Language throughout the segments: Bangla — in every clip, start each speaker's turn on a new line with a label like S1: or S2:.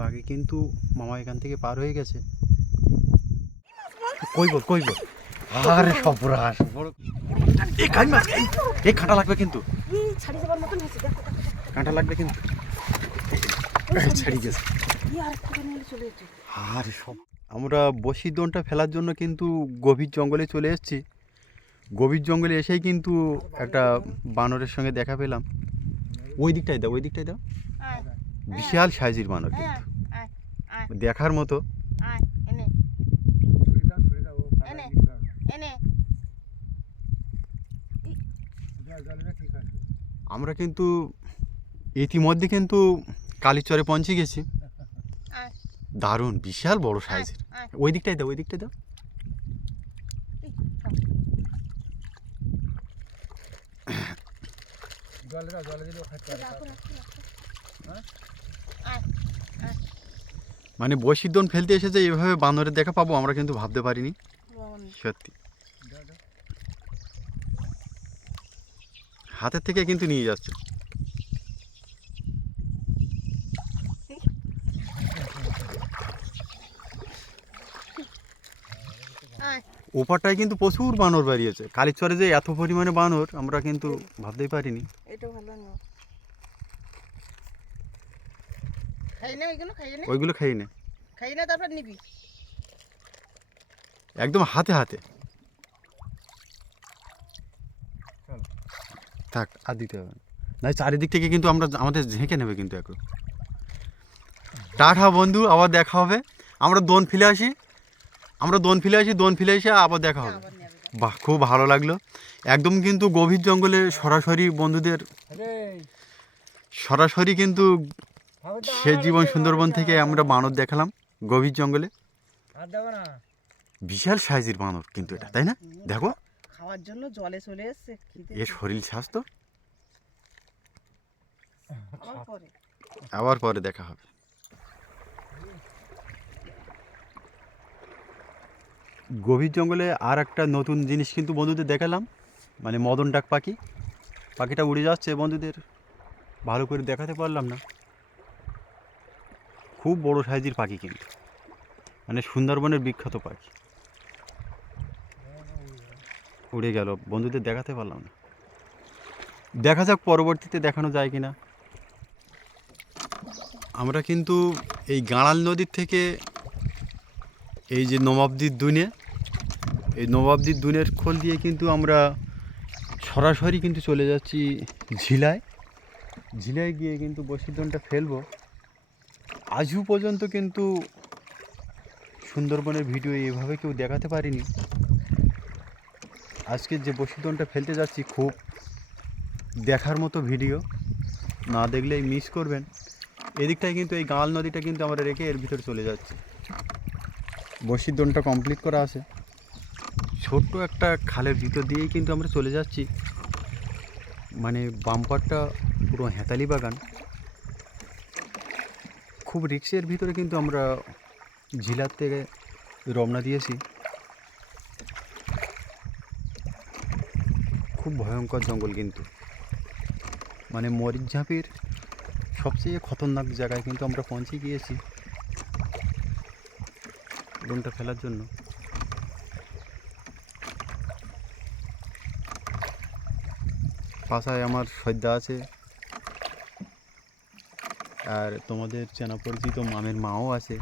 S1: আগে কিন্তু মামা এখান থেকে পার হয়ে গেছে। কইব কইব আরে বড় এই কাই মাছ এই কাঁটা লাগবে কিন্তু।
S2: ছাড়ি দেখো।
S1: কাঁটা লাগবে কিন্তু। ছেড়ে গেছে।
S2: আর
S1: সব। আমরা বসির দোনটা ফেলার জন্য কিন্তু গভীর জঙ্গলে চলে এসেছি। গভীর জঙ্গলে এসেই কিন্তু একটা বানরের সঙ্গে দেখা পেলাম। ওই দিকটাই দাও, ওই দিকটাই দাও।
S2: আয়
S1: বিশাল সাইজের বানর কিন্তু।
S2: আয় আয়।
S1: দেখার মতো। আমরা কিন্তু ইতিমধ্যে কিন্তু কালীচরে পৌঁছে গেছি। দারুণ বিশাল বড় সাইজের। ওই দিকটাই দাও ওই দিকটাই দাও।
S2: রাখো, রাখো, রাখো। আয়
S1: মানে বসির দোন ফেলতে এসেছে এভাবে বানরের দেখা পাবো আমরা কিন্তু ভাবতে পারিনি। সত্যি। হাতের থেকে কিন্তু নিয়ে যাচ্ছে। ওপারটায় কিন্তু প্রচুর বানর বেরিয়েছে। কালীচরে যে এত পরিমাণে বানর আমরা কিন্তু ভাবতেই পারিনি।
S2: এটা ভালো না খাই না ওইগুলো খাইয়ে নে।
S1: ওইগুলো খাই না।
S2: তারপর নিবি।
S1: একদম হাতে হাতে। থাক আর দিতে হবে না। চারিদিক থেকে কিন্তু আমরা আমাদের ঝেঁকে নেবে কিন্তু এখন। টাটা বন্ধু আবার দেখা হবে। আমরা দোন ফেলে আসি। আমরা দোন ফেলে আসি দোন ফেলে এসে আবার দেখা হবে। বাহ খুব ভালো লাগল। একদম কিন্তু গভীর জঙ্গলে সরাসরি বন্ধুদের সরাসরি কিন্তু সে জীবন সুন্দরবন থেকে আমরা বানর দেখালাম গভীর জঙ্গলে। বিশাল সাইজের বানর কিন্তু এটা তাই না? দেখো।
S2: খাওয়ার জন্য জলে চলে এসছে
S1: এর শরীর স্বাস্থ্য।
S2: আবার পরে।
S1: আবার পরে দেখা হবে। গভীর জঙ্গলে আর একটা নতুন জিনিস কিন্তু বন্ধুদের দেখালাম মানে মদন ডাক পাখি। পাখিটা উড়ে যাচ্ছে বন্ধুদের। ভালো করে দেখাতে পারলাম না। খুব বড় সাইজের পাখি কিন্তু। মানে সুন্দরবনের বিখ্যাত পাখি। উড়ে গেল। বন্ধুদের দেখাতে পারলাম না। দেখা যাক পরবর্তীতে দেখানো যায় কিনা। আমরা কিন্তু এই গাঁড়াল নদীর থেকে এই যে নবাবদির দুনে, এই নবাবদির দুনের খোল দিয়ে কিন্তু আমরা সরাসরি কিন্তু চলে যাচ্ছি ঝিলায়। ঝিলায় গিয়ে কিন্তু বসিদনটা ফেলব। আজও পর্যন্ত কিন্তু সুন্দরবনের ভিডিও এভাবে কেউ দেখাতে পারিনি। আজকে যে বসিদনটা ফেলতে যাচ্ছি খুব দেখার মতো ভিডিও। না দেখলেই মিস করবেন। এদিকটায় কিন্তু এই গাঁল নদীটা কিন্তু আমরা রেখে এর ভিতরে চলে যাচ্ছি। বসির দোনটা কমপ্লিট করা আছে। ছোট্ট একটা খালের ভিতর দিয়েই কিন্তু আমরা চলে যাচ্ছি। মানে বাম্পারটা পুরো হেতালি বাগান। খুব রিক্সের ভিতরে কিন্তু আমরা ঝিলার থেকে রমনা দিয়েছি। খুব ভয়ঙ্কর জঙ্গল কিন্তু। মানে মরিচঝাঁপির সবচেয়ে খতরনাক জায়গায় কিন্তু আমরা পৌঁছে গিয়েছি ডোনটা ফেলার জন্য। পাশায় আমার সদ্যা আছে। আর তোমাদের চেনা পরিচিত মামের মাও আছে।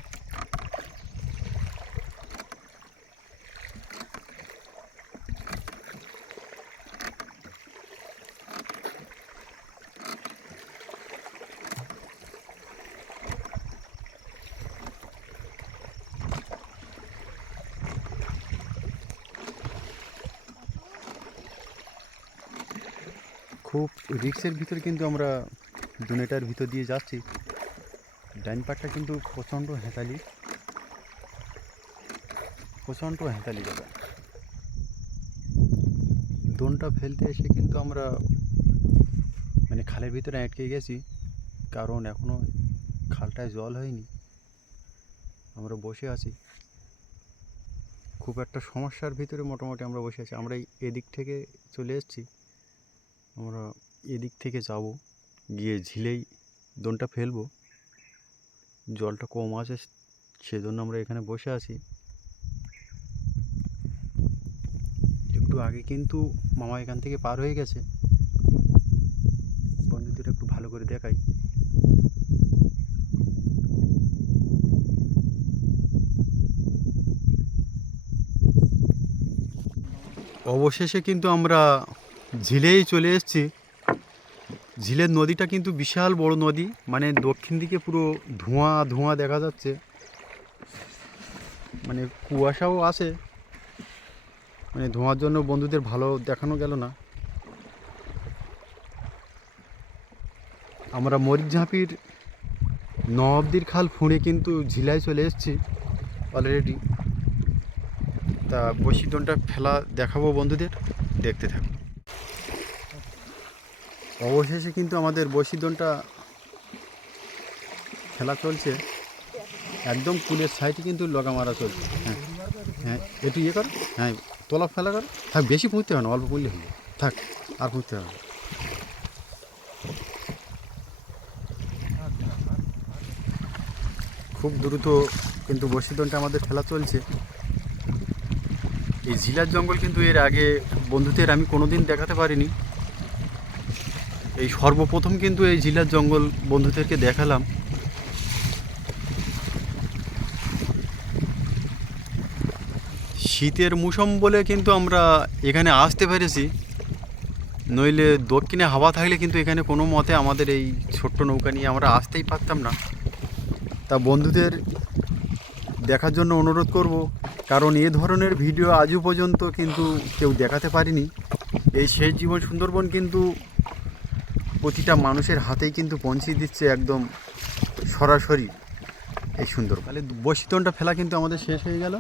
S1: খুব রিক্সের ভিতর কিন্তু আমরা দুনেটার ভিতর দিয়ে যাচ্ছি। ডাইন পাটটা কিন্তু প্রচণ্ড হেঁতালি। প্রচণ্ড হেঁতালি জায়গা দোনটা ফেলতে এসে কিন্তু আমরা মানে খালের ভিতরে আটকে গেছি, কারণ এখনও খালটায় জল হয়নি। আমরা বসে আছি। খুব একটা সমস্যার ভিতরে মোটামুটি আমরা বসে আছি। আমরা এদিক থেকে চলে এসেছি। আমরা এদিক থেকে যাব, গিয়ে ঝিলেই দোনটা ফেলব। জলটা কম আছে, সেজন্য আমরা এখানে বসে আছি। একটু আগে কিন্তু মামা এখান থেকে পার হয়ে গেছে। বন্ধুদের একটু ভালো করে দেখাই। অবশেষে কিন্তু আমরা ঝিলেই চলে এসেছি। ঝিলের নদীটা কিন্তু বিশাল বড় নদী মানে দক্ষিণ দিকে পুরো ধোঁয়া ধোঁয়া দেখা যাচ্ছে। মানে কুয়াশাও আছে। মানে ধোঁয়ার জন্য বন্ধুদের ভালো দেখানো গেল না। আমরা মরিচঝাঁপির নবদির খাল ফুঁড়ে কিন্তু ঝিলায় চলে এসেছি অলরেডি তা বসিদনটা ফেলা দেখাবো বন্ধুদের। দেখতে থাকুন। অবশেষে কিন্তু আমাদের বসিদনটা খেলা চলছে। একদম কুলের সাইডে কিন্তু লগা মারা চলছে। হ্যাঁ হ্যাঁ একটু ইয়ে করো। হ্যাঁ তোলা ফেলা করো। হ্যাঁ বেশি পুঁততে হবে না, অল্প পুঁতলে হবে থাক, আর পুঁততে হবে না। খুব দ্রুত কিন্তু বসিদনটা আমাদের খেলা চলছে। এই ঝিলার জঙ্গল কিন্তু এর আগে বন্ধুদের আমি কোনোদিন দেখাতে পারিনি। এই সর্বপ্রথম কিন্তু এই ঝিলার জঙ্গল বন্ধুদেরকে দেখালাম। শীতের মৌসুম বলে কিন্তু আমরা এখানে আসতে পেরেছি। নইলে দক্ষিণে হাওয়া থাকলে কিন্তু এখানে কোনো মতে আমাদের এই ছোট্ট নৌকা নিয়ে আমরা আসতেই পারতাম না। তা বন্ধুদের দেখার জন্য অনুরোধ করব, কারণ এ ধরনের ভিডিও আজও পর্যন্ত কিন্তু কেউ দেখাতে পারিনি। এই শেষ জীবন সুন্দরবন কিন্তু প্রতিটা মানুষের হাতেই কিন্তু পৌঁছে দিচ্ছে একদম সরাসরি এই সুন্দর তাহলে বসিতনটা ফেলা কিন্তু আমাদের শেষ হয়ে গেল।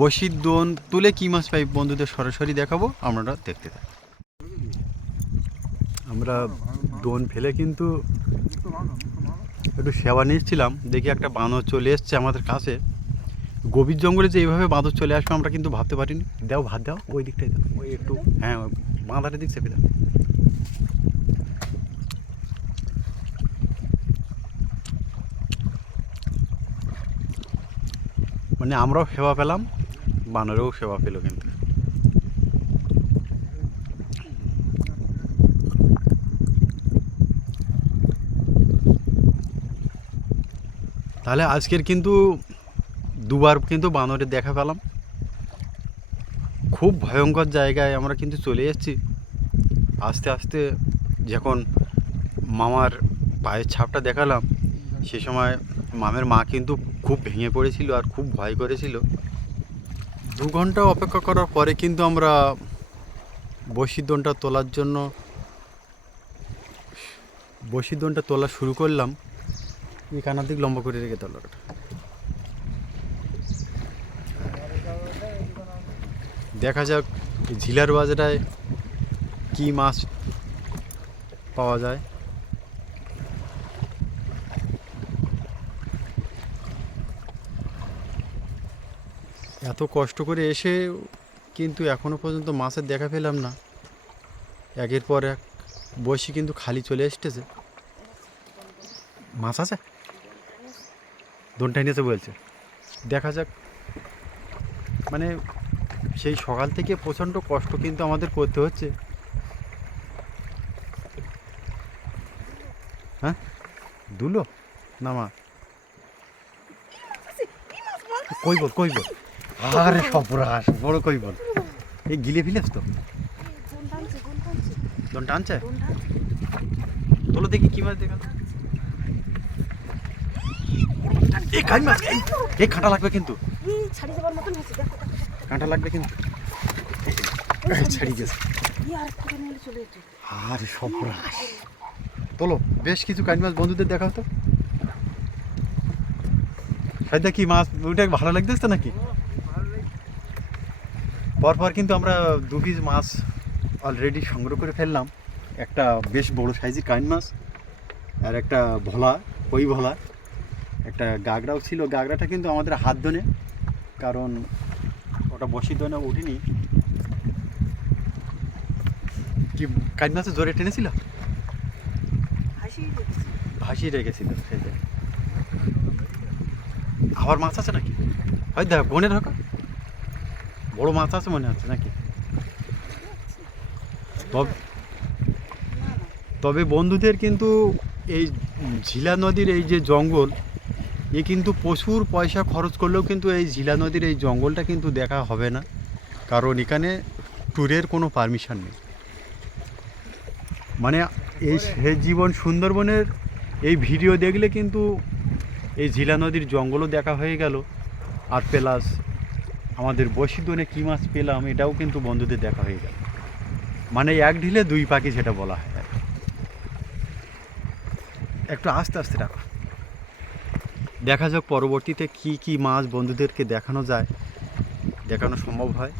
S1: বসির দোন তুলে কী মাছ পাই বন্ধুদের সরাসরি দেখাবো আপনারা দেখতে থাকুন আমরা দোন ফেলে কিন্তু একটু সেবা নিচ্ছিলাম। দেখি একটা বাঁদর চলে এসছে আমাদের কাছে। গভীর জঙ্গলে যে এইভাবে বাঁদর চলে আসবে আমরা কিন্তু ভাবতে পারিনি। দাও ভাত দাও, ওই দিকটাই দাও। ওই একটু হ্যাঁ বাঁধারের দিক চেপে দাও। মানে আমরাও সেবা পেলাম, বানরেও সেবা পেল কিন্তু। তাহলে আজকের কিন্তু দুবার কিন্তু বানরের দেখা পেলাম। খুব ভয়ঙ্কর জায়গায় আমরা কিন্তু চলে এসেছি। আস্তে আস্তে যখন মামার পায়ের ছাপটা দেখালাম, সে সময় মামের মা কিন্তু খুব ভেঙে পড়েছিল আর খুব ভয় করেছিল। দু ঘণ্টা অপেক্ষা করার পরে কিন্তু আমরা বসিদনটা তোলার জন্য বসিদনটা তোলা শুরু করলাম। এই কানার দিক লম্বা করে রেখে তোলার দেখা যাক ঝিলার বাজারায় কি মাছ পাওয়া যায়। এত কষ্ট করে এসে কিন্তু এখনও পর্যন্ত মাছের দেখা পেলাম না। একের পর এক বসি কিন্তু খালি চলে এসতেছে মাছ আছে? দোনটা নিয়েছে বলছে। দেখা যাক। মানে সেই সকাল থেকে প্রচণ্ড কষ্ট কিন্তু আমাদের করতে হচ্ছে। হ্যাঁ? দুলো? না মা। কই বল কই বল? আরে সপরাস বড় কই বল? এই গিলে ফিলেস তো। দন টানছে? তোলো দেখি কি মাছ দেখা। এই কাই মাছ এই, কাঁটা লাগবে কিন্তু। কাঁটা লাগবে কিন্তু। ছাড়ি গেছে।
S2: আর
S1: সপরাস তোলো বেশ কিছু কাজ মাছ বন্ধুদের দেখাও তো। সাইদা কি মাছ ওইটা ভালো লাগতেছে নাকি? পরপর কিন্তু আমরা দু পিস মাছ অলরেডি সংগ্রহ করে ফেললাম। একটা বেশ বড় সাইজের কাইন মাছ আর একটা ভোলা কই ভোলা। একটা গাগরাও ছিল। গাগরাটা কিন্তু আমাদের হাত দনে কারণ ওটা বসি দনে উঠিনি। কি কাইন মাছের জোরে টেনেছিল? ভাসিয়ে রেখেছিল সেই খাওয়ার মাছ আছে নাকি? হয় দেখ বনে রাখো বড় মাছ আছে মনে হচ্ছে নাকি? তবে বন্ধুদের কিন্তু এই ঝিলা নদীর এই যে জঙ্গল, এ কিন্তু প্রচুর পয়সা খরচ করলেও কিন্তু এই ঝিলা নদীর এই জঙ্গলটা কিন্তু দেখা হবে না। কারণ এখানে ট্যুরের কোনো পারমিশন নেই। মানে এই সে জীবন সুন্দরবনের এই ভিডিও দেখলে কিন্তু এই ঝিলা নদীর জঙ্গলও দেখা হয়ে গেল। আর প্লাস আমাদের বসিদনে কী মাছ পেলাম, এটাও কিন্তু বন্ধুদের দেখা হয়ে গেল। মানে এক ঢিলে দুই পাখি সেটা বলা হয়। একটু আস্তে আস্তে রাখো দেখা যাক পরবর্তীতে কি কি মাছ বন্ধুদেরকে দেখানো যায়। দেখানো সম্ভব হয়।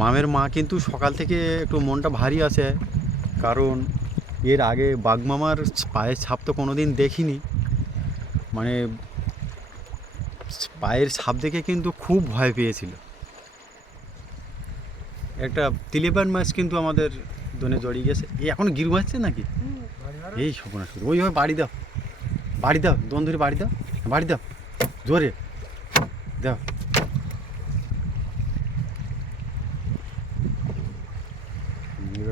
S1: মামের মা কিন্তু সকাল থেকে একটু মনটা ভারী আছে, কারণ এর আগে বাঘমামার পায়ের ছাপ তো কোনো দিন দেখিনি। মানে পায়ের ছাপ দেখে কিন্তু খুব ভয় পেয়েছিল। একটা তিলেবান মাছ কিন্তু আমাদের দনে জড়িয়ে গেছে। এই এখন গিরু মারছে নাকি? এই সপনা শুরু ওইভাবে বাড়ি দাও। বাড়ি দাও। দোন ধরে বাড়ি দাও। বাড়ি দাও। জোরে। দাও।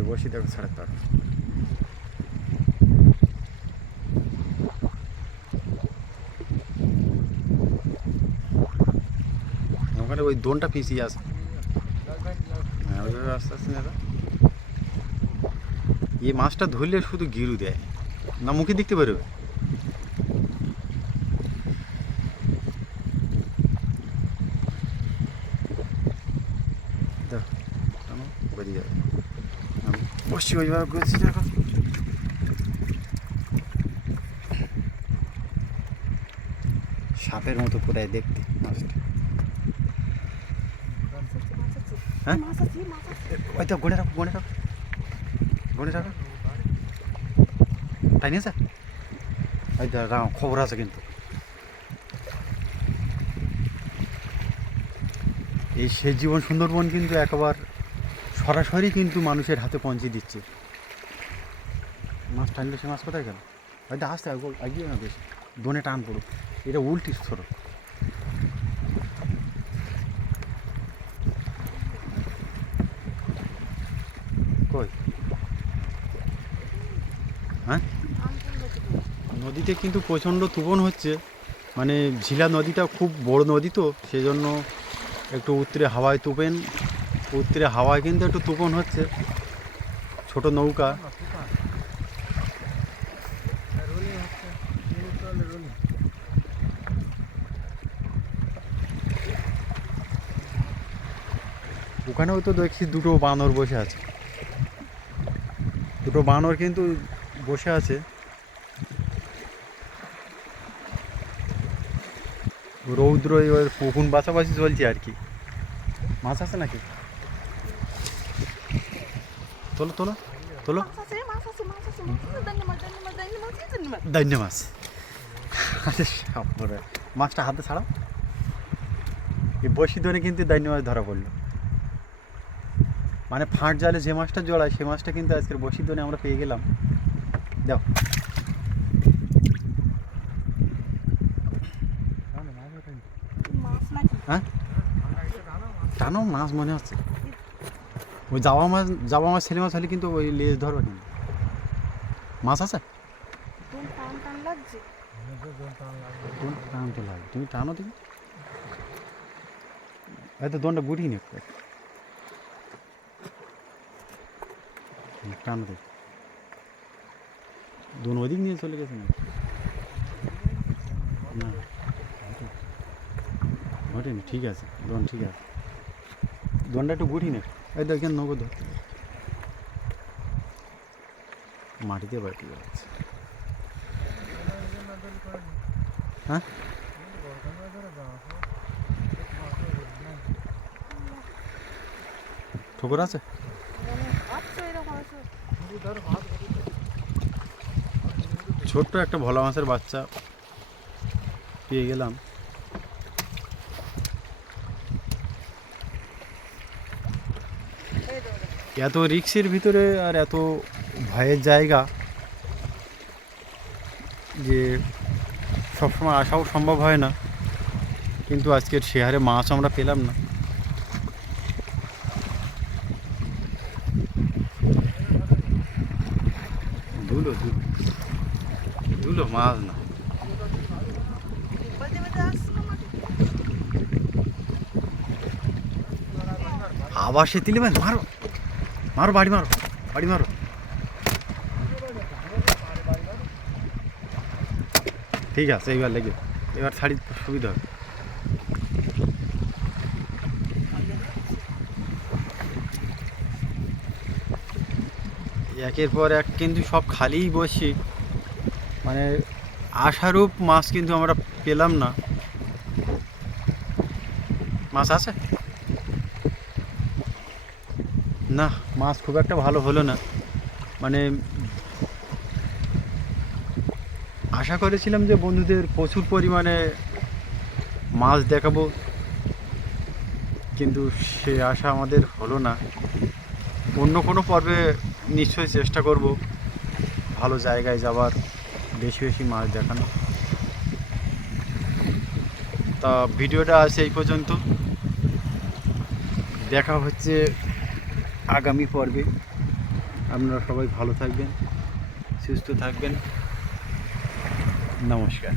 S1: বসি দেখো ছাড়া তার ওই দোনটা পিছিয়ে আসে হ্যাঁ আস্তে আস্তে এই মাছটা ধরলে শুধু গিরু দেয়। না, মুখে দেখতে পারবে? বেরিয়ে যাবে। বসছি করছি সাপের মতো কোথায় দেখতে, মাছটা
S2: মাছ আছে
S1: হ্যাঁ? ওই তো রাখো, গনে রাখো। রাখো। তাই নিয়েছে? ওই তো খবর আছে কিন্তু। এই সে জীবন সুন্দরবন কিন্তু একবার সরাসরি কিন্তু মানুষের হাতে পৌঁছে দিচ্ছে। মাছ টানলে সে মাছ কোথায় গেল? হয়তো আসতে এগিয়ে না বেশি। দোনে টান পড়ো এটা উল্টি সরো কই হ্যাঁ। নদীতে কিন্তু প্রচণ্ড তুফান হচ্ছে। মানে ঝিলা নদীটা খুব বড় নদী তো, সেজন্য একটু উত্তরে হাওয়ায় তুপেন। উত্তরে হাওয়ায় কিন্তু একটু তুফান হচ্ছে। ছোট নৌকা। ওখানেও তো দেখছি দুটো বানর বসে আছে। দুটো বানর কিন্তু বসে আছে। রৌদ্র ওর পুকুন বাছাবাছি চলছে আর কি। মাছ আছে নাকি? তোলো তোলো তোলো।
S2: আছে মাছ
S1: আরে সাপরে মাছটা হাতে ছাড়াও। এই বসি ধরে কিন্তু দৈন্য মাছ ধরা পড়ল। মানে ফাঁট জালে যে মাছটা জড়ায় সে মাছটা কিন্তু আজকের বসি ধরে আমরা পেয়ে গেলাম।
S2: মাছ
S1: হ্যাঁ টানো মাছ মনে হচ্ছে ওই জাবা মাছ জাবা মাছ ছেলে মাছ হলে কিন্তু ওই লেজ ধরবে কিন্তু মাছ আছে
S2: টান
S1: তো তুমি টানো তুমি হয়তো দোনটা গুটিয়ে নে টানো দেখি দোন ওদিক নিয়ে চলে গেছে না না ঘটেনি। ঠিক আছে দোন ঠিক আছে দোনটা একটু গুটিয়ে নে এই দেখেন নগদ ধরতে মাটিতে বাড়ি যাচ্ছে হ্যাঁ ঠোকর আছে
S2: মানে হাত তো এরকম আছে
S1: ছোট্ট একটা ভোলা মাছের বাচ্চা পেয়ে গেলাম। এত রিক্সের ভিতরে আর এত ভয়ের জায়গা যে সবসময় আসাও সম্ভব হয় না। কিন্তু আজকের হারে মাছ আমরা পেলাম না। মাছ না আবার সে তিলে মাছ মারো। মারো, বাড়ি মারো বাড়ি মারো। ঠিক আছে, এইবার লেগে এবার ছাড়ি সুবিধা হবে। একের পর এক কিন্তু সব খালিই বসি। মানে আশারূপ মাছ কিন্তু আমরা পেলাম না। মাছ আছে? না, মাছ খুব একটা ভালো হলো না। মানে আশা করেছিলাম যে বন্ধুদের প্রচুর পরিমাণে মাছ দেখাবো, কিন্তু সে আশা আমাদের হলো না। অন্য কোনো পর্বে নিশ্চয়ই চেষ্টা করব ভালো জায়গায় যাবার বেশি বেশি মাছ দেখানো। তা ভিডিওটা আছে এই পর্যন্ত। দেখা হচ্ছে আগামী পর্বে। আপনারা সবাই ভালো থাকবেন, সুস্থ থাকবেন। নমস্কার।